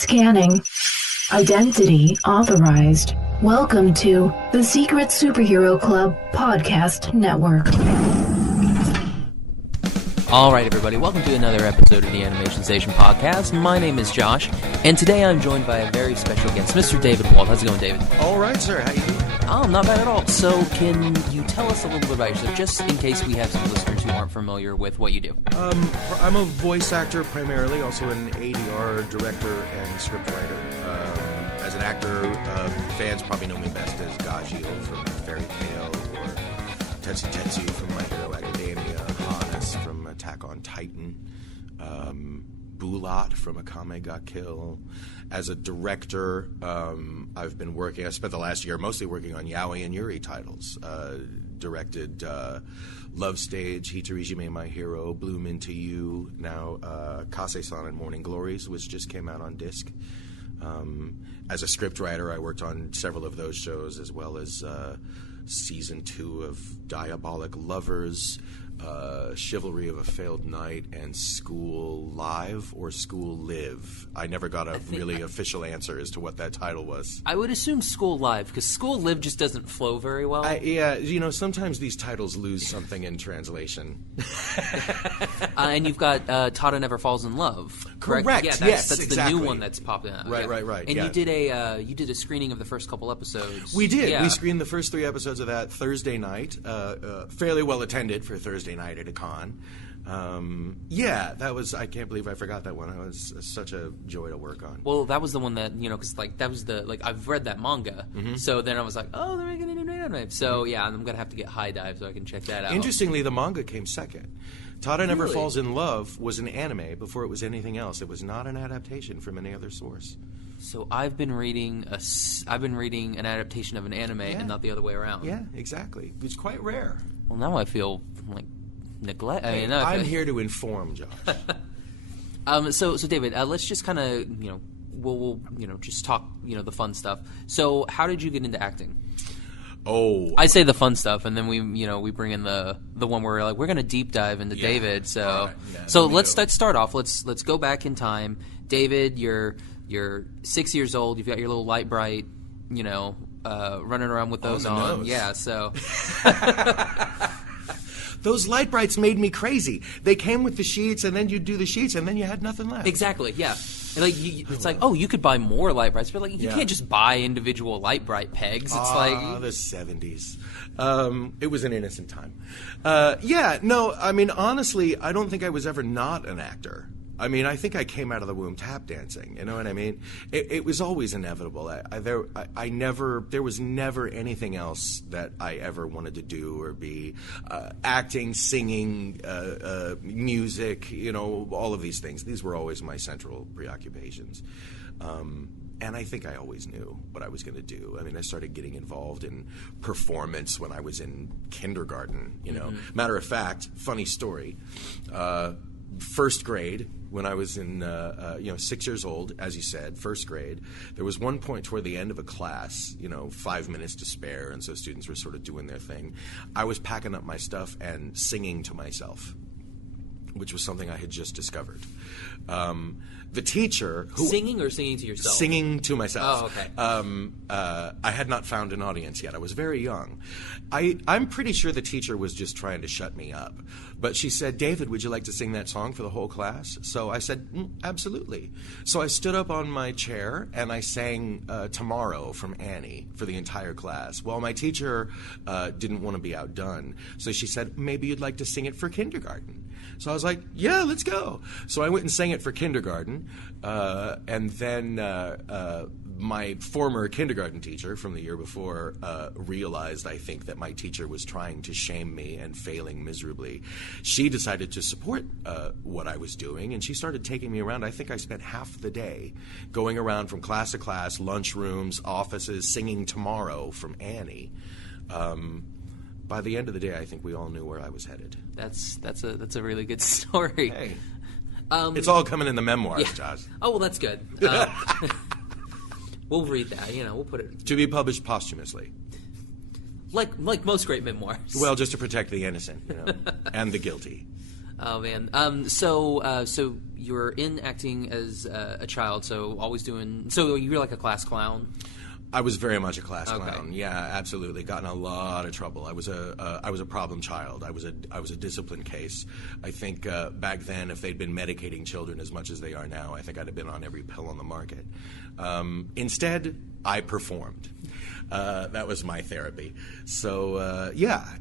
Scanning. Identity authorized. Welcome to the Secret Superhero Club Podcast Network. All right, everybody, welcome to another episode of the Animation Station Podcast. My name is Josh, and today I'm joined by a very special guest, Mr. David Wald. How's it going, David? All right, sir. How you doing? Oh, not bad at all. So can you tell us a little bit about yourself, just in case we have some listeners who aren't familiar with what you do? I'm a voice actor primarily, also an ADR director and scriptwriter. As an actor, fans probably know me best as Gajeel from Fairy Tail, or Tetsu Tetsu from My Hero Academia, Hannes from Attack on Titan, Bulat from Akame ga Kill. As a director, I spent the last year mostly working on Yaoi and Yuri titles. Directed Love Stage, Hitorijime My Hero, Bloom Into You, now Kase-san and Morning Glories, which just came out on disc. As a scriptwriter, I worked on several of those shows, as well as season 2 of Diabolic Lovers, Chivalry of a Failed Knight, and School Live or School Live. I never got a really official answer as to what that title was. I would assume School Live, because School Live just doesn't flow very well. Yeah, sometimes these titles lose something in translation. And you've got Tada Never Falls in Love, correct? Correct. Yeah, that's exactly. The new one that's popping out. Right, yeah. right. And yeah. you did a screening of the first couple episodes. We did. Yeah. We screened the first 3 episodes of that Thursday night. Fairly well attended for Thursday night at a con. That was. I can't believe I forgot that one. It was such a joy to work on. Well, that was the one that because that was I've read that manga, so then I was like, oh, they're making a new anime. So yeah, I'm gonna have to get High Dive so I can check that out. Interestingly, the manga came second. Tada Never Falls in Love was an anime before it was anything else. It was not an adaptation from any other source. So I've been reading an adaptation of an anime and not the other way around. Yeah, exactly. It's quite rare. Well, now I feel like neglect. I'm here to inform, Josh. So David, let's just kind of we'll just talk the fun stuff. So how did you get into acting? Oh, I say the fun stuff, and then we bring in the one where we're gonna deep dive into David. So let's start off. Let's go back in time. David, you're 6 years old. You've got your little light bright, running around with those on. Nose. Yeah, so. Those light brights made me crazy. They came with the sheets, and then you'd do the sheets, and then you had nothing left. Exactly, yeah. And it's you could buy more light brights, but you can't just buy individual light bright pegs. It's the 70s. It was an innocent time. Honestly, I don't think I was ever not an actor. I think I came out of the womb tap dancing. You know what I mean? It was always inevitable. There was never anything else that I ever wanted to do or be. Acting, singing, music, all of these things. These were always my central preoccupations. And I think I always knew what I was going to do. I started getting involved in performance when I was in kindergarten. Matter of fact, funny story. First grade, when I was in 6 years old, as you said, first grade, there was one point toward the end of a class, 5 minutes to spare, and so students were sort of doing their thing. I was packing up my stuff and singing to myself, which was something I had just discovered. The teacher singing or singing to yourself? Singing to myself. Oh, okay. I had not found an audience yet. I was very young. I'm pretty sure the teacher was just trying to shut me up. But she said, "David, would you like to sing that song for the whole class?" So I said, absolutely. So I stood up on my chair and I sang Tomorrow from Annie for the entire class. Well, my teacher didn't want to be outdone. So she said, "Maybe you'd like to sing it for kindergarten." So I was like, yeah, let's go. So I went and sang it for kindergarten. And then my former kindergarten teacher from the year before realized, I think, that my teacher was trying to shame me and failing miserably. She decided to support what I was doing, and she started taking me around. I think I spent half the day going around from class to class, lunchrooms, offices, singing Tomorrow from Annie. By the end of the day, I think we all knew where I was headed. That's a really good story. Hey. It's all coming in the memoirs, Josh. Oh, well, that's good. We'll read that. We'll put it to be published posthumously, like most great memoirs. Well, just to protect the innocent, and the guilty. Oh man. So you were in acting as a child. So always doing. So you were like a class clown. I was very much a class clown. Yeah, absolutely. Got in a lot of trouble. I was a problem child. I was a discipline case. I think back then, if they'd been medicating children as much as they are now, I think I'd have been on every pill on the market. Instead, I performed. That was my therapy. So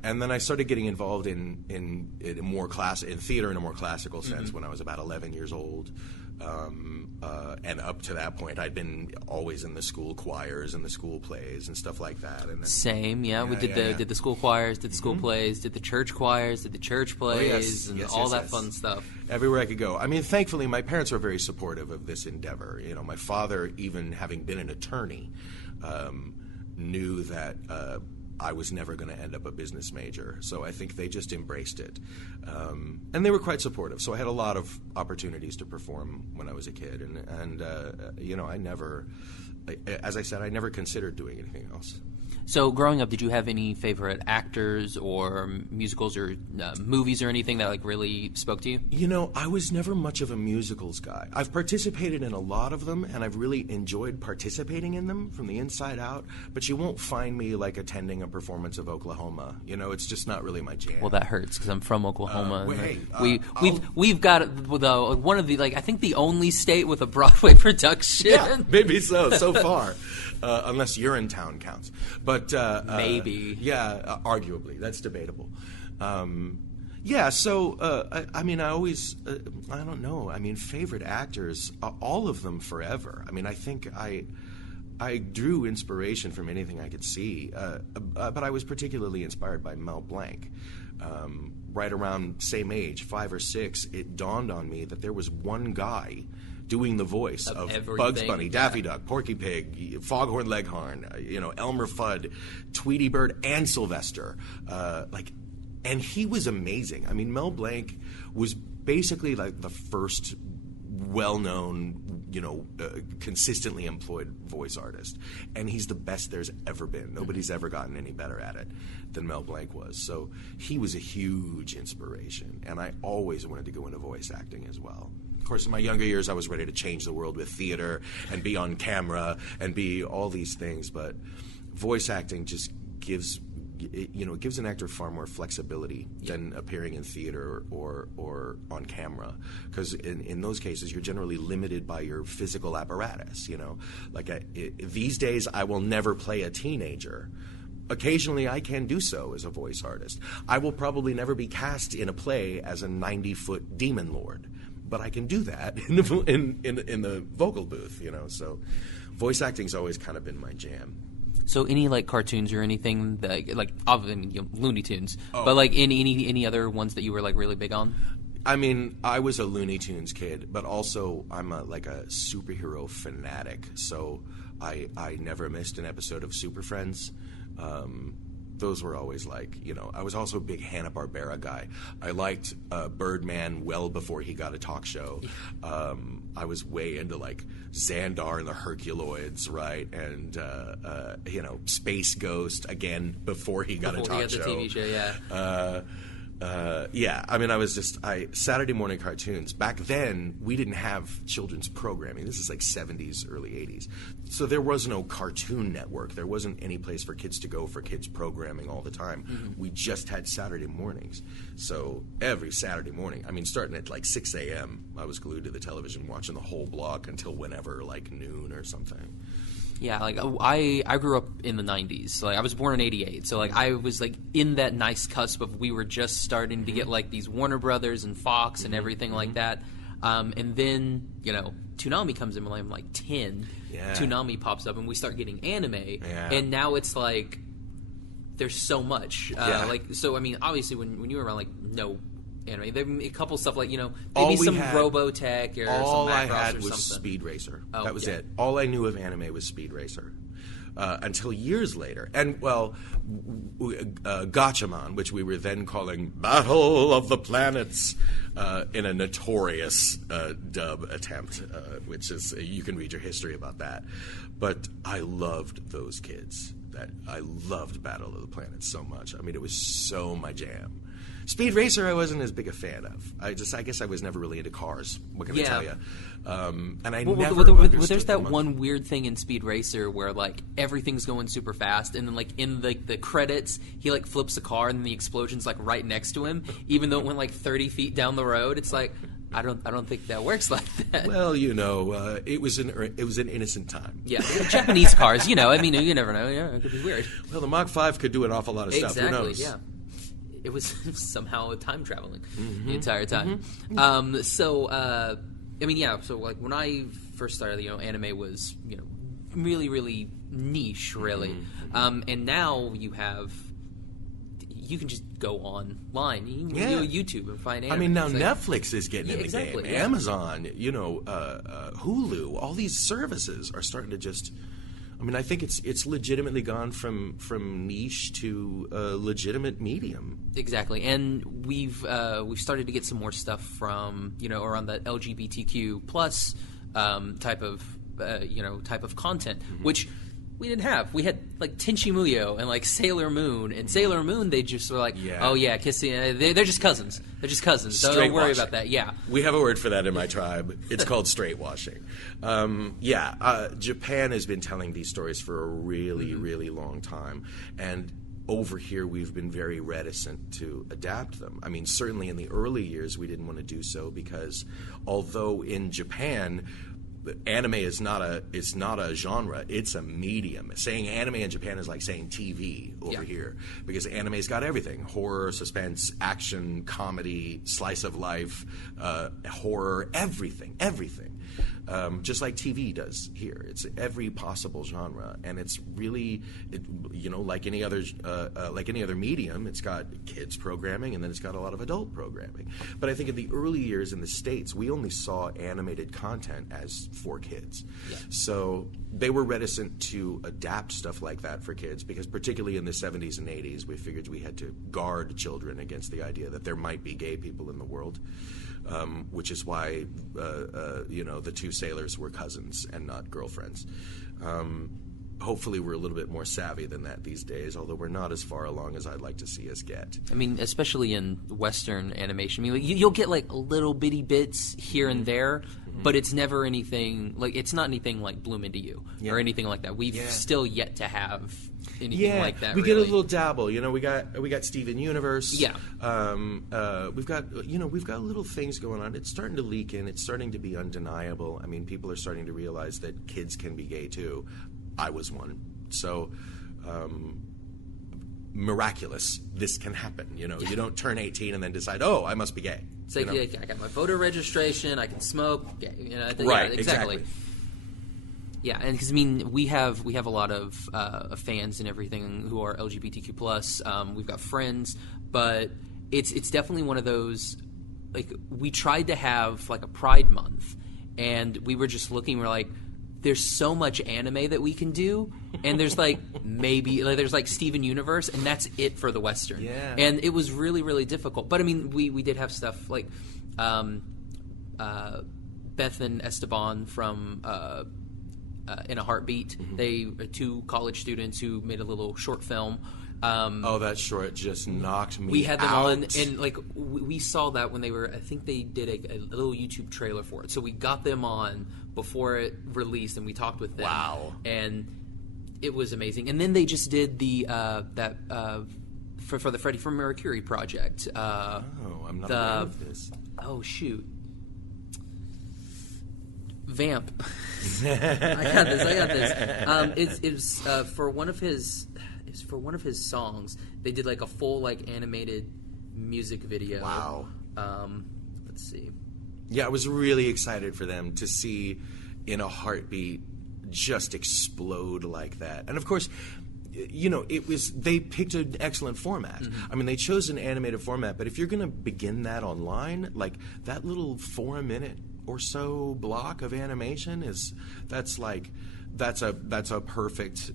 and then I started getting involved in theater in a more classical sense when I was about 11 years old. And up to that point, I'd been always in the school choirs and the school plays and stuff like that. And then, same, yeah. We did the school choirs, did the school plays, did the church choirs, did the church plays, all that fun stuff. Everywhere I could go. I mean, thankfully, my parents were very supportive of this endeavor. You know, my father, even having been an attorney, knew that I was never going to end up a business major, so I think they just embraced it. And they were quite supportive, so I had a lot of opportunities to perform when I was a kid. And you know, as I said, I never considered doing anything else. So growing up, did you have any favorite actors or musicals or movies or anything that like really spoke to you? You know, I was never much of a musicals guy. I've participated in a lot of them, and I've really enjoyed participating in them from the inside out, but you won't find me like attending a performance of Oklahoma. You know, it's just not really my jam. Well, that hurts because I'm from Oklahoma. We've got one of the I think the only state with a Broadway production. Yeah, maybe so far. Unless Urinetown counts. But maybe. Arguably. That's debatable. I mean, I always, I don't know. I mean, favorite actors, all of them forever. I mean, I think I drew inspiration from anything I could see. But I was particularly inspired by Mel Blanc. Right around same age, 5 or 6, it dawned on me that there was one guy doing the voice of Bugs Bunny, Daffy Duck, Porky Pig, Foghorn Leghorn, Elmer Fudd, Tweety Bird, and Sylvester. And he was amazing. I mean, Mel Blanc was basically like the first well-known, consistently employed voice artist. And he's the best there's ever been. Nobody's ever gotten any better at it than Mel Blanc was. So he was a huge inspiration. And I always wanted to go into voice acting as well. Of course, in my younger years, I was ready to change the world with theater and be on camera and be all these things. But voice acting just gives an actor far more flexibility than appearing in theater or on camera. Because in those cases, you're generally limited by your physical apparatus. These days, I will never play a teenager. Occasionally, I can do so as a voice artist. I will probably never be cast in a play as a 90-foot demon lord. But I can do that in the vocal booth, So voice acting's always kind of been my jam. So any cartoons or anything that obviously Looney Tunes, but any other ones that you were really big on? I mean, I was a Looney Tunes kid, but also I'm a superhero fanatic. So I never missed an episode of Super Friends. Those were always I was also a big Hanna-Barbera guy. I liked Birdman well before he got a talk show. I was way into Xandar and the Herculoids, right? And Space Ghost again before he got a talk show. Before he got the TV show, yeah. I mean, Saturday morning cartoons. Back then, we didn't have children's programming. This is 70s, early 80s. So there was no Cartoon Network. There wasn't any place for kids to go for kids programming all the time. Mm-hmm. We just had Saturday mornings. So every Saturday morning, I mean, starting at 6 a.m., I was glued to the television watching the whole block until whenever, noon or something. Yeah, I grew up in the 90s. I was born in 88. So I was in that nice cusp of we were just starting to get these Warner Brothers and Fox and everything like that. And then, Toonami comes in when I'm 10. Yeah. Toonami pops up and we start getting anime. Yeah. And now it's there's so much. So I mean, obviously when you were around no anime, there a couple stuff maybe some Robotech or all some Macross I had or was something. Speed Racer. That was it. All I knew of anime was Speed Racer. Until years later. And, Gatchaman, which we were then calling Battle of the Planets, in a notorious dub attempt, which is, you can read your history about that. But I loved those kids. I loved Battle of the Planets so much. I mean, it was so my jam. Speed Racer, I wasn't as big a fan of. I guess I was never really into cars. What can I tell you? And I never understood there's that one weird thing in Speed Racer where like everything's going super fast, and then like in the credits, he like flips a car, and then the explosion's like right next to him, even though it went like 30 feet down the road. It's like I don't think that works like that. Well, it was an innocent time. Yeah, Japanese cars, I mean, you never know. Yeah, it could be weird. Well, the Mach 5 could do an awful lot of stuff. Who knows? Yeah. It was somehow time traveling the entire time. So like when I first started, anime was, really, really niche, really. And now you can just go online. You can go to YouTube and find anime. I mean, now Netflix is getting in the game. Yeah. Amazon, Hulu, all these services are starting to just... I mean, I think it's legitimately gone from niche to a legitimate medium. Exactly, and we've started to get some more stuff from around the LGBTQ plus type of content, which we didn't have. We had like Tenchi Muyo and like Sailor Moon, and Sailor Moon they just were like, oh yeah, kissing. They're just cousins. They're just cousins. So don't worry about that. Yeah, we have a word for that in my tribe. It's called straight washing. Japan has been telling these stories for a really, really long time, and over here we've been very reticent to adapt them. I mean, certainly in the early years we didn't want to do so because although in Japan anime is not a genre, it's a medium. Saying anime in Japan is like saying TV over here, because anime's got everything: horror, suspense, action, comedy, slice of life, horror, everything. Just like TV does here. It's every possible genre, and it's really, like any other medium, it's got kids programming, and then it's got a lot of adult programming. But I think in the early years in the States, we only saw animated content as for kids. Yeah. So they were reticent to adapt stuff like that for kids, because particularly in the 70s and 80s, we figured we had to guard children against the idea that there might be gay people in the world. Which is why, the two sailors were cousins and not girlfriends. Hopefully we're a little bit more savvy than that these days, although we're not as far along as I'd like to see us get. I mean, especially in Western animation. I mean, you'll get like little bitty bits here and there, but it's never anything like, it's not anything like Bloom Into You or anything like that. We've still yet to have anything like that. We get a little dabble. We got Steven Universe. Yeah. We've got little things going on. It's starting to leak in. It's starting to be undeniable. I mean, people are starting to realize that kids can be gay too. I was one. So, miraculous. This can happen. You don't turn 18 and then decide, oh, I must be gay. It's like, I got my voter registration. I can smoke. Right. Exactly. Yeah, and because I mean, we have a lot of fans and everything who are LGBTQ plus. We've got friends, but it's definitely one of those. Like, we tried to have like a Pride Month, and we were just looking. We're like, there's so much anime that we can do, and there's like there's like Steven Universe, and that's it for the Western. Yeah. And it was really, really difficult. But I mean, we did have stuff like Beth and Esteban from In a Heartbeat. They are two college students who made a little short film. That short just knocked me out. We had them on, and like we saw that when they were, I think they did a little YouTube trailer for it. So we got them on before it released, and we talked with them. Wow. And it was amazing. And then they just did the for the Freddie from Mercury project. I'm not aware of this. Oh shoot. Vamp. I got this. It's for one of his. For one of his songs, they did like a full like animated music video. Wow. Let's see. Yeah, I was really excited for them to see In a Heartbeat just explode like that. And of course, they picked an excellent format. I mean, they chose an animated format, but if you're going to begin that online, like that little 4-minute or so block of animation that's a perfect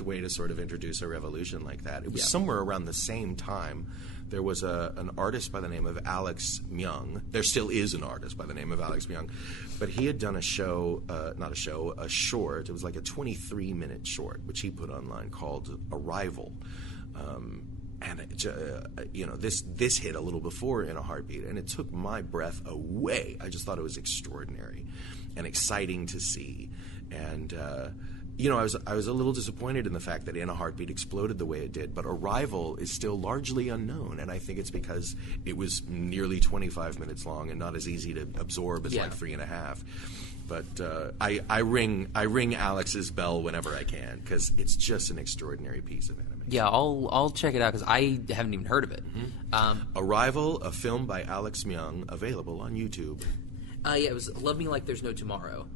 way to sort of introduce a revolution like that. It was somewhere around the same time. There was an artist by the name of Alex Myung. There still is an artist by the name of Alex Myung, but he had done a short. It was like a 23-minute short, which he put online called Arrival. And this hit a little before In a Heartbeat, and it took my breath away. I just thought it was extraordinary and exciting to see. And I was a little disappointed in the fact that In a Heartbeat exploded the way it did, but Arrival is still largely unknown, and I think it's because it was nearly 25 minutes long and not as easy to absorb as like 3.5. But I ring Alex's bell whenever I can, because it's just an extraordinary piece of animation. Yeah, I'll check it out because I haven't even heard of it. Arrival, a film by Alex Myung, available on YouTube. It was Love Me Like There's No Tomorrow.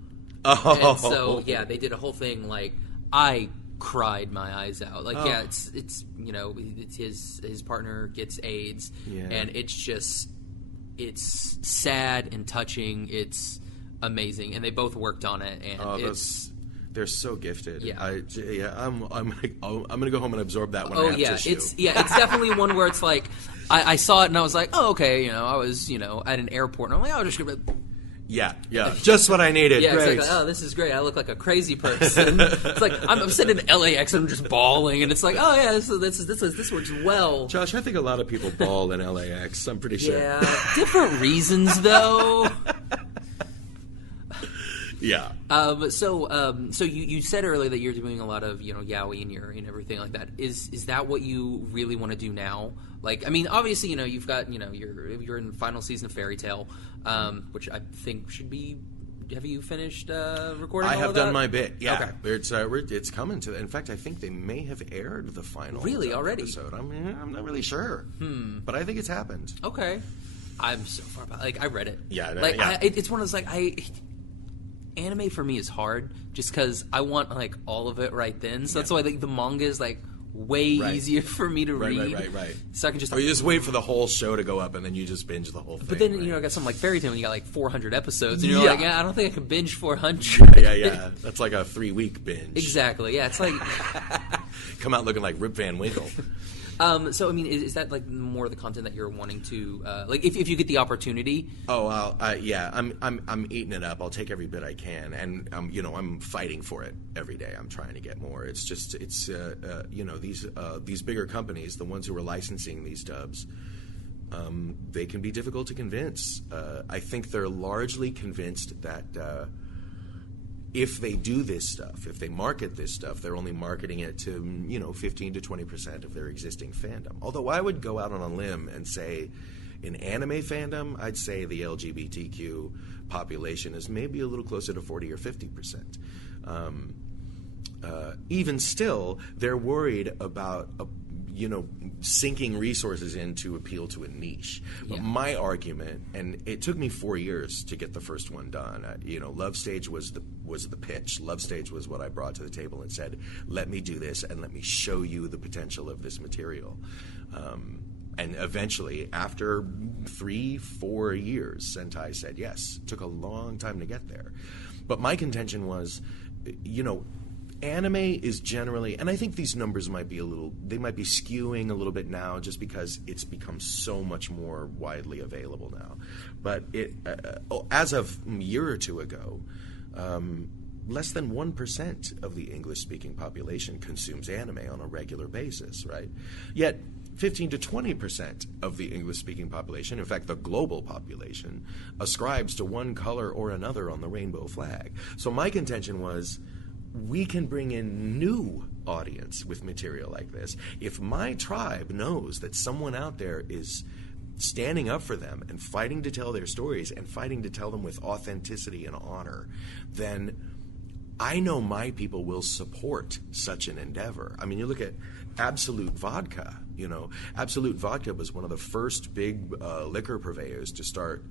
Oh, and so they did a whole thing. Like, I cried my eyes out. Like, it's it's his partner gets AIDS, and it's sad and touching. It's amazing, and they both worked on it, and they're so gifted. Yeah, I'm gonna go home and absorb that one. It's definitely one where it's like I saw it and I was like, oh, okay, I was at an airport and I'm like, oh, just gonna. Yeah, just what I needed. Yeah, great. It's like, oh, this is great. I look like a crazy person. It's like I'm sitting in LAX and I'm just bawling, and it's like, oh yeah, this works well. Josh, I think a lot of people bawl in LAX. I'm pretty sure. Yeah, different reasons though. Yeah. So you said earlier that you're doing a lot of yaoi and everything like that. Is that what you really want to do now? Like, I mean, obviously, you've got you're in the final season of Fairy Tale, which I think should be. Have you finished recording? I all have of done that? my bit. Yeah, okay. It's coming to. In fact, I think they may have aired the final. Really already? Episode. I'm not really sure. But I think it's happened. Okay. I'm so far behind. Like, I read it. Yeah. It's one of those anime for me is hard just because I want all of it right then. So that's why the manga is way easier for me to read. Right. So I can just. Or you just wait for the whole show to go up and then you just binge the whole thing. But then I got something like Fairy Tail and you got 400 episodes and you're like, I don't think I can binge 400. Yeah. That's like a 3-week binge. Exactly. Yeah, it's like come out looking like Rip Van Winkle. So I mean, is that more of the content that you're wanting to if you get the opportunity? Oh, I'm eating it up. I'll take every bit I can, and I'm fighting for it every day. I'm trying to get more. It's just these bigger companies, the ones who are licensing these dubs, they can be difficult to convince. I think they're largely convinced that. If they do this stuff, if they market this stuff, they're only marketing it to 15 to 20% of their existing fandom. Although I would go out on a limb and say, in anime fandom, I'd say the LGBTQ population is maybe a little closer to 40 or 50%. Even still, they're worried about sinking resources in to appeal to a niche. But my argument, and it took me 4 years to get the first one done. Love Stage was the pitch. Love Stage was what I brought to the table and said, let me do this and let me show you the potential of this material. And eventually, after 3-4 years, Sentai said yes. It took a long time to get there. But my contention was, anime is generally, and I think these numbers might be skewing a little bit now just because it's become so much more widely available now. But as of a year or two ago, less than 1% of the English-speaking population consumes anime on a regular basis, right? Yet 15 to 20% of the English-speaking population, in fact, the global population, ascribes to one color or another on the rainbow flag. So my contention was, we can bring in new audience with material like this. If my tribe knows that someone out there is standing up for them and fighting to tell their stories and fighting to tell them with authenticity and honor, then I know my people will support such an endeavor. I mean, you look at Absolute Vodka. Absolute Vodka was one of the first big liquor purveyors to start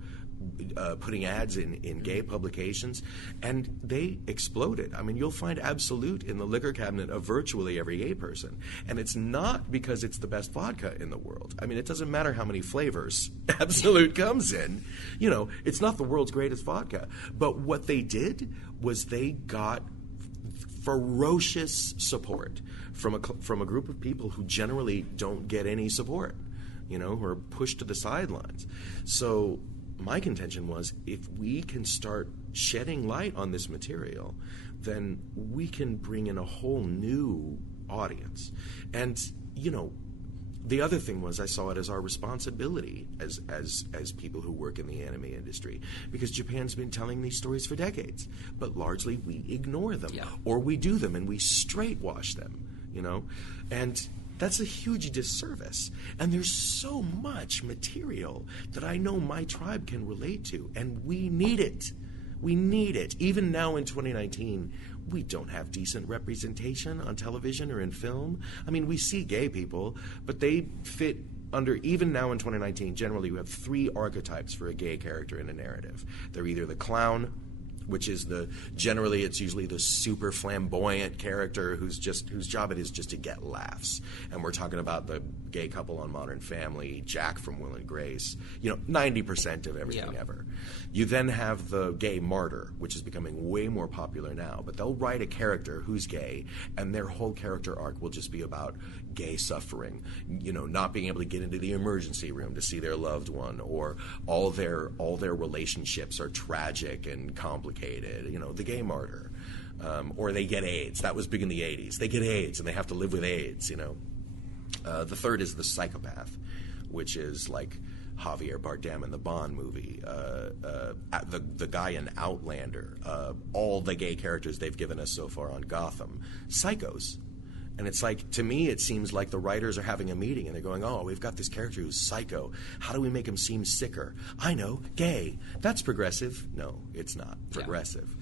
putting ads in gay publications, and they exploded. I mean, you'll find Absolute in the liquor cabinet of virtually every gay person, and it's not because it's the best vodka in the world. I mean, it doesn't matter how many flavors Absolute comes in. It's not the world's greatest vodka, but what they did was they got ferocious support from a group of people who generally don't get any support, who are pushed to the sidelines. So my contention was, if we can start shedding light on this material, then we can bring in a whole new audience. And, The other thing was I saw it as our responsibility as people who work in the anime industry, because Japan's been telling these stories for decades, but largely we ignore them, or we do them and we straightwash them, and that's a huge disservice. And there's so much material that I know my tribe can relate to, and we need it. We need it. Even now in 2019, we don't have decent representation on television or in film. I mean, we see gay people, but they fit under, even now in 2019, generally you have 3 archetypes for a gay character in a narrative. They're either the clown, which is generally it's usually the super flamboyant character whose job it is just to get laughs. And we're talking about the gay couple on Modern Family, Jack from Will and Grace, 90% of everything ever. You then have the gay martyr, which is becoming way more popular now, but they'll write a character who's gay, and their whole character arc will just be about gay suffering, not being able to get into the emergency room to see their loved one, or all their relationships are tragic and complicated, the gay martyr. Or they get AIDS. That was big in the 80s. They get AIDS and they have to live with AIDS, The third is the psychopath, which is like Javier Bardem in the Bond movie, the guy in Outlander, all the gay characters they've given us so far on Gotham, psychos. And it's like, to me, it seems like the writers are having a meeting and they're going, oh, we've got this character who's psycho. How do we make him seem sicker? I know, gay. That's progressive. No, it's not progressive.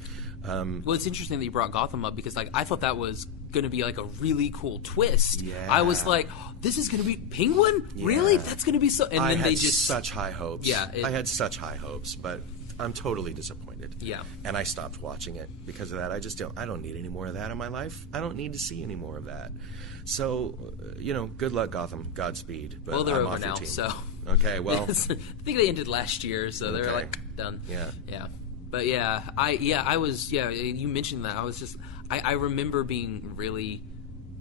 Well, it's interesting that you brought Gotham up, because I thought that was going to be a really cool twist. Yeah. I was like, oh, this is going to be Penguin? Yeah. Really? That's going to be so... And then they just... such high hopes. Yeah. I had such high hopes, but I'm totally disappointed. Yeah. And I stopped watching it because of that. I don't need any more of that in my life. I don't need to see any more of that. So, good luck, Gotham. Godspeed. But well, they're I'm over off your now, team. so... Okay, well... I think they ended last year, so they're done. Yeah. Yeah. But I was, you mentioned that. I was just, I remember being really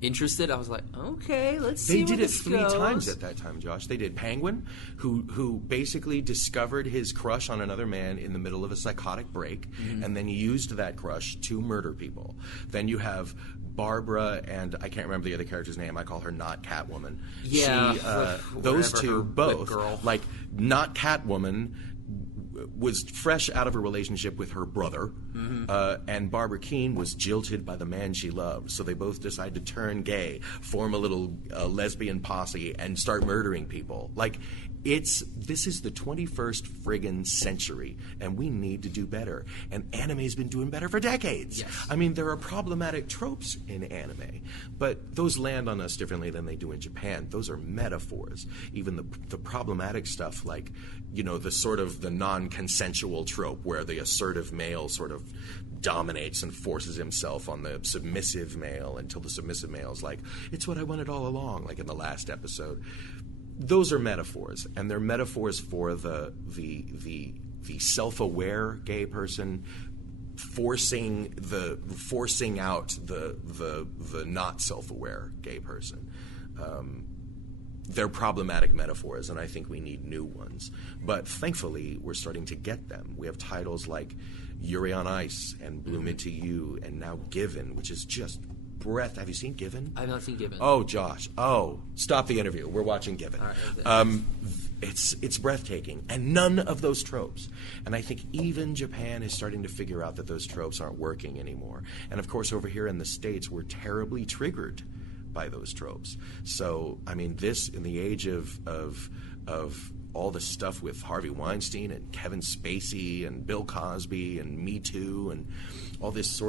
interested. I was like, okay, let's see. They did it 3 times at that time, Josh. They did Penguin, who basically discovered his crush on another man in the middle of a psychotic break, and then used that crush to murder people. Then you have Barbara, and I can't remember the other character's name. I call her not Catwoman. Yeah, those two both, not Catwoman, was fresh out of a relationship with her brother, and Barbara Keene was jilted by the man she loved. So they both decide to turn gay, form a little lesbian posse, and start murdering people. This is the 21st friggin' century, and we need to do better. And anime's been doing better for decades. Yes. I mean, there are problematic tropes in anime, but those land on us differently than they do in Japan. Those are metaphors. Even the problematic stuff, like, the sort of the non-consensual trope where the assertive male sort of dominates and forces himself on the submissive male until the submissive male's like, it's what I wanted all along, like in the last episode. Those are metaphors, and they're metaphors for the self-aware gay person forcing out the not self-aware gay person. They're problematic metaphors, and I think we need new ones. But thankfully, we're starting to get them. We have titles like Yuri on Ice and Bloom Into You, and now Given, which is just breath. Have you seen Given? I've not seen Given. Oh, Josh. Oh, stop the interview. We're watching Given. All right, it's breathtaking, and none of those tropes. And I think even Japan is starting to figure out that those tropes aren't working anymore. And of course, over here in the States, we're terribly triggered by those tropes. So, I mean, this in the age of all the stuff with Harvey Weinstein and Kevin Spacey and Bill Cosby and Me Too and all this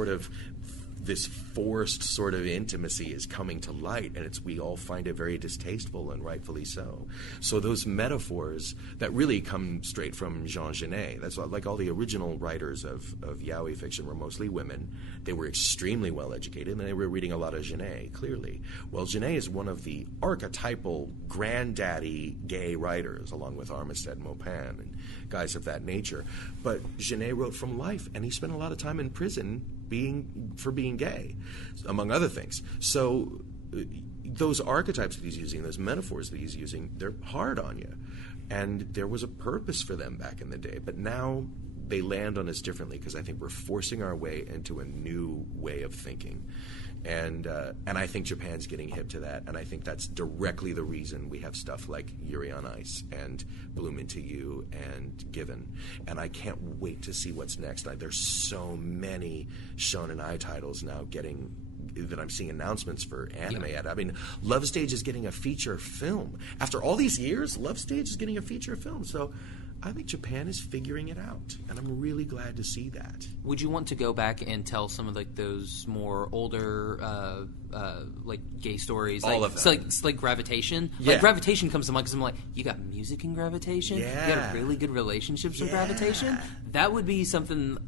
forced sort of intimacy is coming to light, and we all find it very distasteful, and rightfully so. So those metaphors that really come straight from Jean Genet, that's like all the original writers of yaoi fiction were mostly women. They were extremely well educated, and they were reading a lot of Genet, clearly. Well, Genet is one of the archetypal granddaddy gay writers, along with Armistead Maupin and guys of that nature. But Genet wrote from life, and he spent a lot of time in prison for being gay, among other things. So those archetypes that he's using, those metaphors that he's using, they're hard on you. And there was a purpose for them back in the day. But now they land on us differently because I think we're forcing our way into a new way of thinking. And I think Japan's getting hip to that, and I think that's directly the reason we have stuff like Yuri on Ice and Bloom Into You and Given. And I can't wait to see what's next. There's so many Shonen Ai titles now that I'm seeing announcements for anime at. I mean, Love Stage is getting a feature film. After all these years, Love Stage is getting a feature film. So I think Japan is figuring it out, and I'm really glad to see that. Would you want to go back and tell some of those more older gay stories? All of them. It's like Gravitation. Yeah. Like Gravitation comes to mind because I'm like, you got music in Gravitation? Yeah. You got really good relationships in Gravitation? That would be something...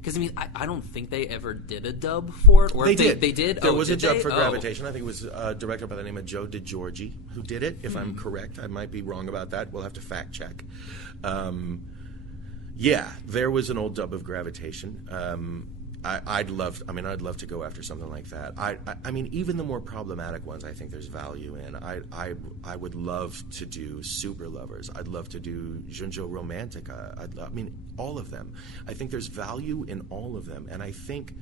Because, I mean, I don't think they ever did a dub for it. Or They did. They did? There was a dub for Oh. Gravitation. I think it was a director by the name of Joe DiGiorgi who did it, if I'm correct. I might be wrong about that. We'll have to fact check. There was an old dub of Gravitation. I'd love to go after something like that. I mean, even the more problematic ones, I think there's value in. I would love to do Super Lovers. I'd love to do Junjo Romantica. All of them. I think there's value in all of them, and I think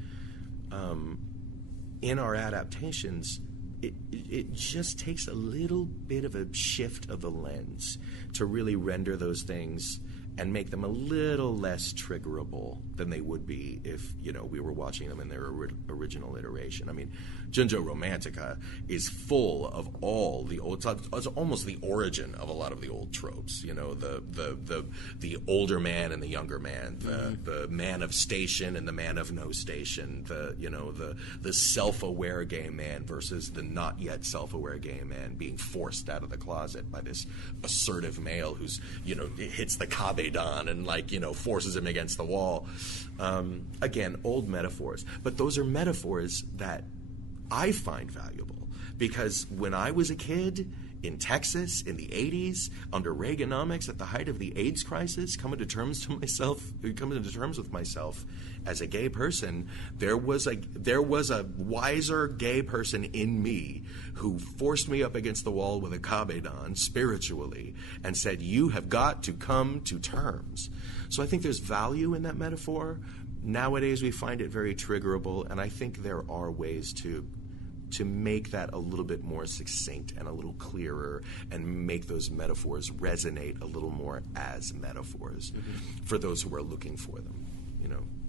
in our adaptations, it just takes a little bit of a shift of the lens to really render those things and make them a little less triggerable than they would be if, we were watching them in their original iteration. I mean, Junjo Romantica is full of all the old... It's almost the origin of a lot of the old tropes. The older man and the younger man, the man of station and the man of no station, the self-aware gay man versus the not yet self-aware gay man being forced out of the closet by this assertive male who's, hits the Kabe-dan and, forces him against the wall. Again, old metaphors. But those are metaphors that I find valuable because when I was a kid in Texas in the 80s, under Reaganomics, at the height of the AIDS crisis, coming to terms with myself as a gay person, there was a wiser gay person in me who forced me up against the wall with a Kabe-dan spiritually and said, you have got to come to terms. So I think there's value in that metaphor. Nowadays we find it very triggerable, and I think there are ways to make that a little bit more succinct and a little clearer and make those metaphors resonate a little more as metaphors for those who are looking for them,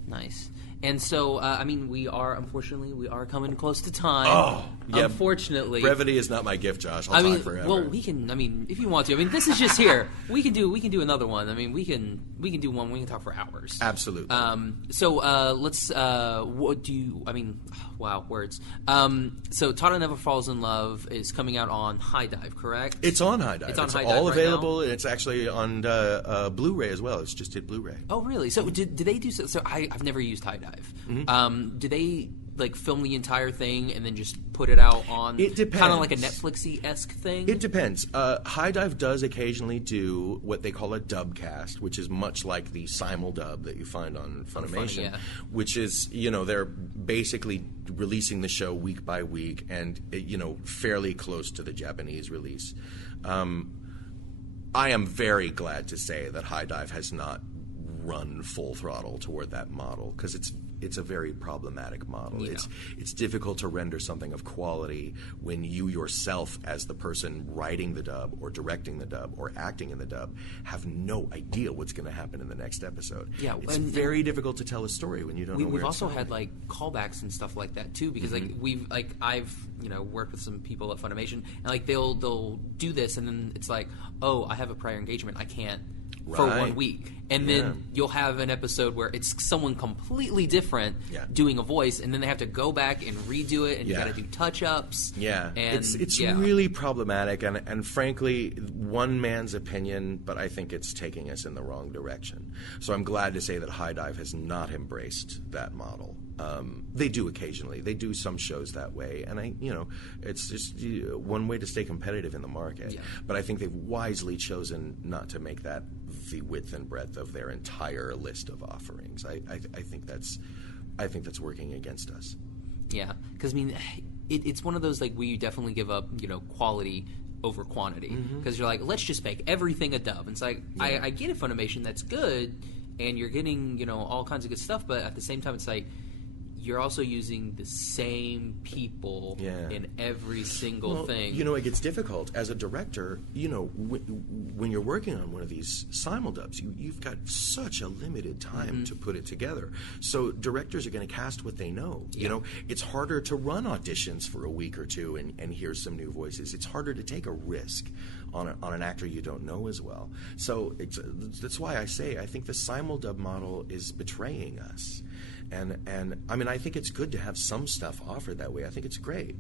Nice. And so, we are coming close to time. Oh, yeah. Unfortunately. Brevity is not my gift, Josh. I'll talk forever. Well, we can, if you want to. This is just here. We can do another one. We can do one. We can talk for hours. Absolutely. Let's, what do you, wow, words. So Tada Never Falls in Love is coming out on High Dive, correct? It's on High Dive. It's High Dive all right available. now? It's actually on Blu-ray as well. It's just hit Blu-ray. Oh, really? So did they do so? I've never used High Dive. Mm-hmm. Do they film the entire thing and then just put it out on? It depends. Kind of like a Netflixy-esque thing. It depends. High Dive does occasionally do what they call a dub cast, which is much like the simul dub that you find on Funimation, which is they're basically releasing the show week by week and fairly close to the Japanese release. I am very glad to say that High Dive has not run full throttle toward that model because it's a very problematic model. Yeah. It's difficult to render something of quality when you yourself, as the person writing the dub or directing the dub or acting in the dub, have no idea what's going to happen in the next episode. Yeah, it's very difficult to tell a story when you don't know where we've it's also going. had callbacks and stuff like that too because I've worked with some people at Funimation and they'll do this and then it's like, oh, I have a prior engagement, I can't for 1 week. And then you'll have an episode where it's someone completely different doing a voice, and then they have to go back and redo it, and you got to do touch-ups. Yeah, and it's really problematic, and frankly, one man's opinion, but I think it's taking us in the wrong direction. So I'm glad to say that High Dive has not embraced that model. They do occasionally. They do some shows that way, and it's just one way to stay competitive in the market. Yeah. But I think they've wisely chosen not to make that the width and breadth of their entire list of offerings. I think that's working against us. Yeah, because it's one of those where you definitely give up quality over quantity because you're like, let's just make everything a dub. And it's like I get it, Funimation, that's good. and you're getting, you know, all kinds of good stuff, but at the same time, it's like you're also using the same people in every single thing. You know, it gets difficult. As a director, you know, when you're working on one of these simuldubs, you've got such a limited time to put it together. So directors are going to cast what they know. You know, it's harder to run auditions for a week or two and hear some new voices. It's harder to take a risk on an actor you don't know as well. So that's why I say I think the simuldub model is betraying us. And I mean, I think it's good to have some stuff offered that way. I think it's great.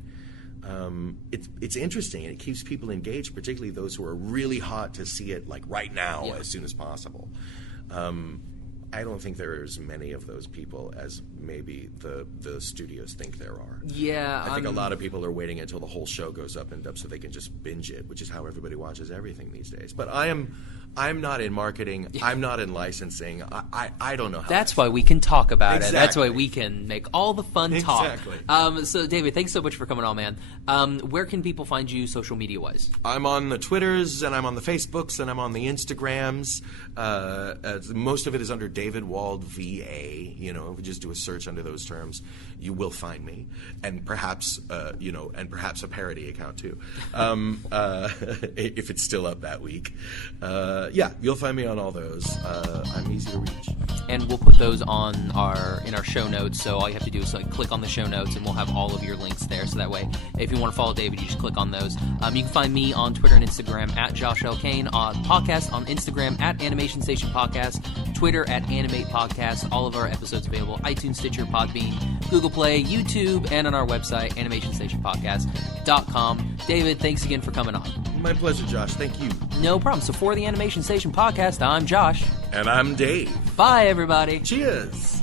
It's interesting, and it keeps people engaged, particularly those who are really hot to see it like right now, as soon as possible. I don't think there are as many of those people as maybe the studios think there are. Yeah, I think a lot of people are waiting until the whole show goes up and up so they can just binge it, which is how everybody watches everything these days. But I'm not in marketing. I'm not in licensing. I don't know how. That's why we can talk about Exactly. it. That's why we can make all the fun talk. Exactly. So, David, thanks so much for coming on, man. Where can people find you social media-wise? I'm on the Twitters, and I'm on the Facebooks, and I'm on the Instagrams. Most of it is under David Wald VA. You know, if you just do a search under those terms, you will find me, and perhaps perhaps a parody account too, if it's still up that week. Yeah, you'll find me on all those. I'm easy to reach. And we'll put those in our show notes. So all you have to do is click on the show notes, and we'll have all of your links there. So that way, if you want to follow David, you just click on those. You can find me on Twitter and Instagram at Josh L. Kane, podcast on Instagram at Animation Station Podcast, Twitter at Animate Podcast. All of our episodes available: iTunes, Stitcher, Podbean, Google Play, YouTube, and on our website, animationstationpodcast.com. David, thanks again for coming on. My pleasure, Josh. Thank you. No problem. So for the Animation Station Podcast, I'm Josh. And I'm Dave. Bye, everybody. Cheers.